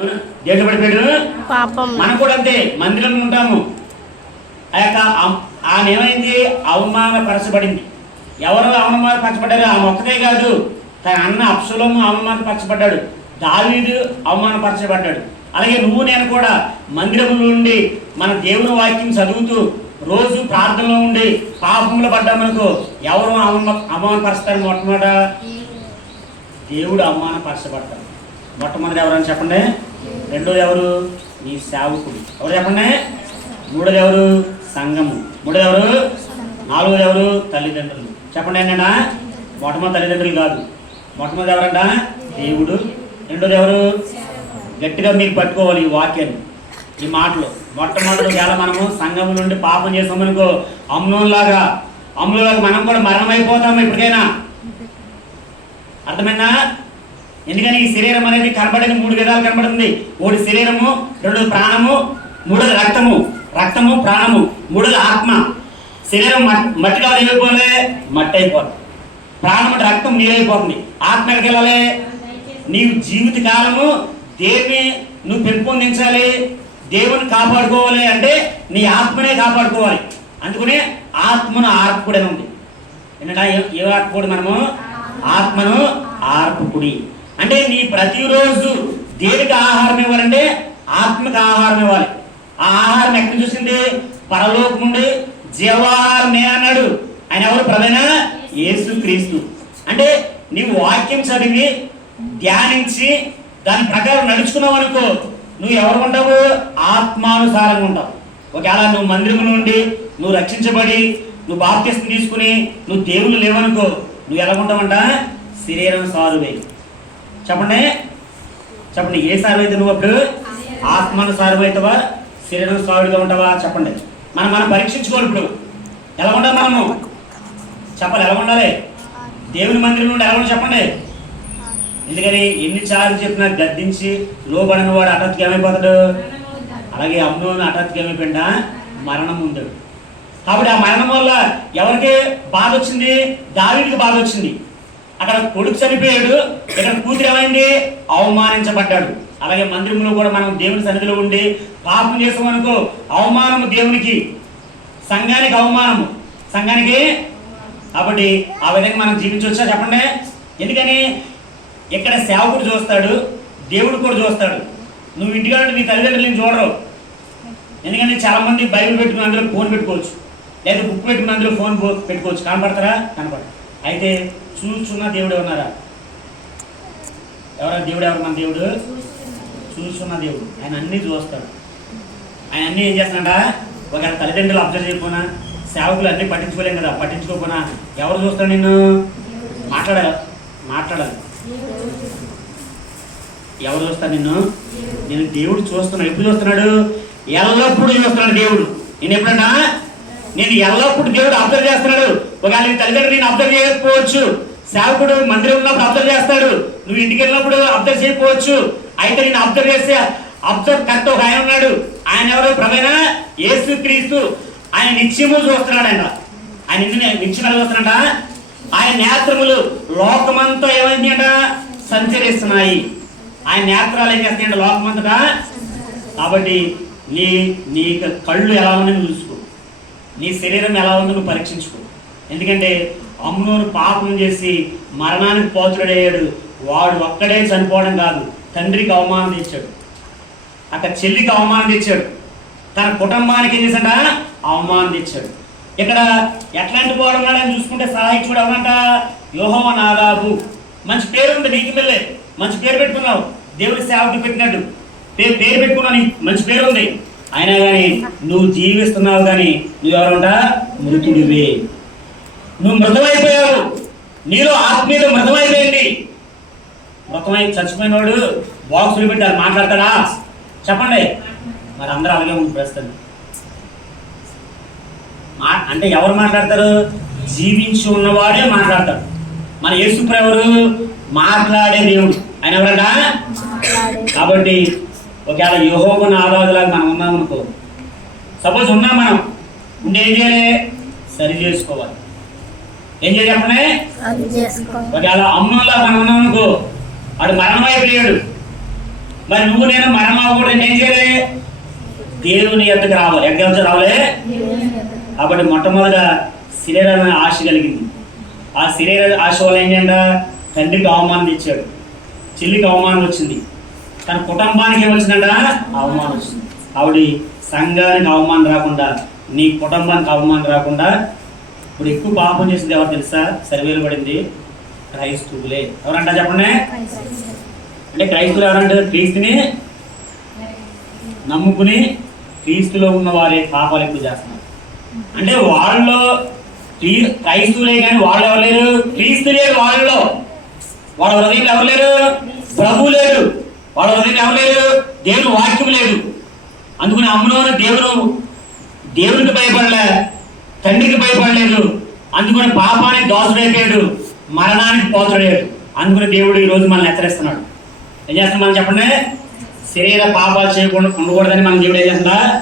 దేంట్లో పడిపోయాడు? మనం కూడా అంతే, మందిరం ఉంటాము. ఆ యొక్క ఆమె ఏమైంది? అవమానపరచబడింది. ఎవరు అవమానపరచబడ్డారు? ఆమె ఒక్కటే కాదు, తన అన్న అబ్షలోము అవమానపరచబడ్డాడు, దావీదు అవమానపరచబడ్డాడు. అలాగే నువ్వు నేను కూడా మందిరంలో ఉండి మన దేవుని వాక్యం చదువుతూ రోజు ప్రార్థనలో ఉండి పాపంలో పడ్డామనుకో ఎవరు అవమానపరుస్తారు? మొట్టమొదట దేవుడు అవమానపరచబడతాడు. మొట్టమొదటి ఎవరని చెప్పండి? రెండోది ఎవరు? నీ సేవకుడు. ఎవరు చెప్పండి? మూడోది ఎవరు? సంఘము. మూడోది ఎవరు? నాలుగోది ఎవరు? తల్లిదండ్రులు. చెప్పండి ఏంటంట? మొట్టమొదటి తల్లిదండ్రులు కాదు, మొట్టమొదటి ఎవరంట? దేవుడు. రెండోది ఎవరు? గట్టిగా మీరు పట్టుకోవాలి ఈ వాక్యాన్ని, ఈ మాటలు. మొట్టమొదటి వేళ మనము సంఘం నుండి పాపం చేసామనుకో అమ్నోన్లాగా మనం కూడా మరణమైపోతాము ఇప్పటికైనా. అర్థమైనా? ఎందుకని ఈ శరీరం అనేది కనబడేది మూడు విధాలు కనబడుతుంది. ఒకటి శరీరము, రెండోది ప్రాణము, మూడోది రక్తము ప్రాణము, మూడోది ఆత్మ. శరీరం మట్టిలో ఏమైపోలే? మట్టి అయిపోతుంది. ప్రాణం అంటే రక్తం నీరైపోతుంది. ఆత్మ ఎక్కడికి వెళ్ళాలి? నీవు జీవిత కాలము దేన్ని నువ్వు పెంపొందించాలి, దేవుని కాపాడుకోవాలి అంటే నీ ఆత్మనే కాపాడుకోవాలి. అందుకనే ఆత్మను ఆర్పుకుడని ఉంది. ఏంటంటే ఏ ఆర్పుకుడు? మనము ఆత్మను ఆర్పుకుడి అంటే నీ ప్రతిరోజు దేనికి ఆహారం ఇవ్వాలంటే ఆత్మకు ఆహారం ఇవ్వాలి. ఆ ఆహారం ఎక్కడ చూసింది? పరలోకం నుండి జీవాహారమే అన్నాడు. ఆయన ఎవరు? ప్రధాన యేసుక్రీస్తు. అంటే నీవు వాక్యం చదివి ధ్యానించి దాని ప్రకారం నడుచుకున్నావు అనుకో నువ్వు ఎవరు ఉంటావు? ఆత్మానుసారంగా ఉంటావు. ఒకవేళ నువ్వు మందిరం నుండి నువ్వు రక్షించబడి నువ్వు బాప్తిస్మం తీసుకుని నువ్వు దేవుళ్ళు లేవనుకో నువ్వు ఎలా ఉంటావంట? శరీరం సారువై. చెప్పండి ఏ సారు అయితే నువ్వు అప్పుడు? ఆత్మను సారు అవుతావా, శరీరం సారుగా ఉంటావా? చెప్పండి. మనం పరీక్షించుకోవాలి. ఇప్పుడు ఎలా ఉండాలి? మనము చెప్పాలి. ఎలా ఉండాలి? దేవుని మందిరం నుండి ఎలా ఉండాలి? చెప్పండి. ఎందుకని ఎన్నిసార్లు చెప్పినా గద్దించి లోబడిన వాడు హఠాత్తుగా ఏమైపోతాడు? అలాగే అమ్నోను హఠాత్తుగా ఏమైపోయిందా? మరణం ఉంది. కాబట్టి ఆ మరణం వల్ల ఎవరికి బాధ వచ్చింది? దావీదుకి బాధ వచ్చింది. అక్కడ కొడుకు చనిపోయాడు, ఇక్కడ కూతురు ఏమైంది? అవమానించబడ్డాడు. అలాగే మందిరంలో కూడా మనం దేవుని సన్నిధిలో ఉండి పాపం చేసామనుకో అవమానము దేవునికి, సంఘానికి అవమానము, సంఘానికి. కాబట్టి ఆ విధంగా మనం జీవించవచ్చా? చెప్పండి. ఎందుకని ఇక్కడ సేవకుడు చూస్తాడు, దేవుడు కూడా చూస్తాడు. నువ్వు ఇంటికాడ నీ తల్లిదండ్రులను చూడరు. ఎందుకంటే చాలా మంది బైబిల్ పెట్టుకుని అందులో ఫోన్ పెట్టుకోవచ్చు, లేదా బుక్ పెట్టుకుని అందులో ఫోన్ పెట్టుకోవచ్చు. కనపడతారా? కనపడరు. అయితే చూస్తున్న దేవుడు ఉన్నారా? ఎవరా దేవుడు? ఎవరు మన దేవుడు? చూస్తున్న దేవుడు. ఆయన అన్నీ చూస్తాడు. ఆయన అన్నీ ఏం చేస్తున్నాడా? ఒకవేళ తల్లిదండ్రులు అబ్జర్వ్ చేయకపోయినా, సేవకులు అన్నీ పట్టించుకోలేం కదా, పట్టించుకోకపోయినా ఎవరు చూస్తాడు? నిన్ను మాట్లాడాలి. ఎవరు చూస్తాడు నిన్ను? నేను దేవుడు చూస్తున్నాడు. ఎప్పుడు చూస్తున్నాడు? ఎల్లప్పుడు చూస్తున్నాడు దేవుడు. నేను ఎప్పుడన్నా నేను ఎల్లప్పుడు దేవుడు అబ్జర్వ్ చేస్తున్నాడు. ఒకవేళ నీ తల్లిదండ్రులు నేను అబ్జర్వ్ చేయకపోవచ్చు, సేవకుడు మందిరం ఉన్నప్పుడు అబ్జర్వ్ చేస్తాడు, నువ్వు ఇంటికి వెళ్ళినప్పుడు అబ్జర్వ్ చేయకపోవచ్చు. అయితే నేను అబ్జర్వ్ చేస్తే అబ్జర్వ్ కరెక్ట్ ఒక ఆయన ఉన్నాడు. ఆయన ఎవరు? ప్రధాన యేసుక్రీస్తు. ఆయన నిత్యము చూస్తున్నాడు. ఆయన నిత్యం చూస్తున్నాడ. ఆయన నేత్రములు లోకమంతా ఏమైంది అంట? సంచరిస్తున్నాయి. ఆయన నేత్రాలు ఏం చేస్తాయంట? లోకమంతటా. కాబట్టి నీ కళ్ళు ఎలా ఉందని నువ్వు చూసుకో, నీ శరీరం ఎలా ఉందో నువ్వు పరీక్షించుకో. ఎందుకంటే అమ్నోను పాపం చేసి మరణానికి పాత్రుడయ్యాడు. వాడు ఒక్కడే చనిపోవడం కాదు, తండ్రికి అవమానం తెచ్చాడు, అక్కడ చెల్లికి అవమానం తెచ్చాడు, తన కుటుంబానికి ఏం చేశాడ? అవమానం తెచ్చాడు. ఇక్కడ ఎట్లాంటి వాడు ఉన్నాడని చూసుకుంటే సహాయకుడు ఎవరంట? యెహోవా నాదాబు. మంచి పేరు ఉంది నీకు, వెళ్ళే మంచి పేరు పెట్టుకున్నావు, దేవుడి సేవకు పెట్టినట్టు పేరు పెట్టుకున్నావు, మంచి పేరు ఉంది. అయినా కానీ నువ్వు జీవిస్తున్నావు, కానీ నువ్వెవరంట? మృతుడివే. నువ్వు మృతమైపోయావు. నీలో ఆత్మీయులు మృతమైపోయింది. మృతమై చచ్చిపోయినవాడు బాక్సులు పెట్టారు, మాట్లాడతాడా? చెప్పండి. మరి అందరూ అలాగే ఉంది ప్రస్తుతం. అంటే ఎవరు మాట్లాడతారు? జీవించి ఉన్నవాడే మాట్లాడతాడు. మన యేసుప్రభు ఎవరు? మాట్లాడే దేవుడు. ఆయన ఎవరంట? కాబట్టి ఒకవేళ యెహోవాను ఆరాధనలాగా మనం ఉన్నామనుకో, సపోజ్ ఉన్నాం, మనం ఉంటే ఏం చేయాలి? సరి చేసుకోవాలి. ఏం చేయాలి చెప్పండి? ఒకవేళ అమ్నోన్లా మనం ఉన్నామనుకో, వాడు మరణమైపోయాడు, మరి నువ్వు నేను మరణం అవ్వకూడదు, ఏం చేయాలి? దేవుని యొద్దకు రావాలి. ఎక్కడి నుంచి రావాలి? కాబట్టి మొట్టమొదట శరీరాన్ని ఆశ కలిగింది. ఆ శరీర ఆశ వల్ల ఏంటంటే తండ్రికి అవమానం తెచ్చాడు, చెల్లికి అవమానం వచ్చింది, తన కుటుంబానికి ఏమొచ్చిందంట? అవమానం వచ్చింది. ఆవిడ సంఘానికి అవమానం రాకుండా, నీ కుటుంబానికి అవమానం రాకుండా ఇప్పుడు ఎక్కువ పాపం చేసింది ఎవరు తెలుసా? సర్వేలు పడింది క్రైస్తవులే. ఎవరంట చెప్పండి? అంటే క్రైస్తవులు ఎవరంటారు? క్రీస్తుని నమ్ముకుని క్రీస్తులో ఉన్న వారే పాపాలు ఎక్కువ చేస్తున్నారు. అంటే వాళ్ళలో క్రైస్తవులే కానీ వాళ్ళు ఎవరు లేరు? క్రీస్తు లేరు వాళ్ళలో. వాళ్ళ హృదయం ఎవరు లేరు? ప్రభు లేరు. వాళ్ళ హృదయం ఎవరు లేరు? దేవుని వాక్యం లేదు. అందుకని అమ్ములోను దేవునికి భయపడలే, తండ్రికి భయపడలేదు. అందుకని పాపానికి దోషుడైపోయాడు, మరణానికి పోతుడయ్యాడు. అందుకని దేవుడు ఈరోజు మనల్ని హెచ్చరిస్తున్నాడు. ఏం చేస్తున్నాం మనం చెప్పండి? శరీర పాపాలు చేయకుండా ఉండకూడదని మన దేవుడు ఏం చేస్తున్నా?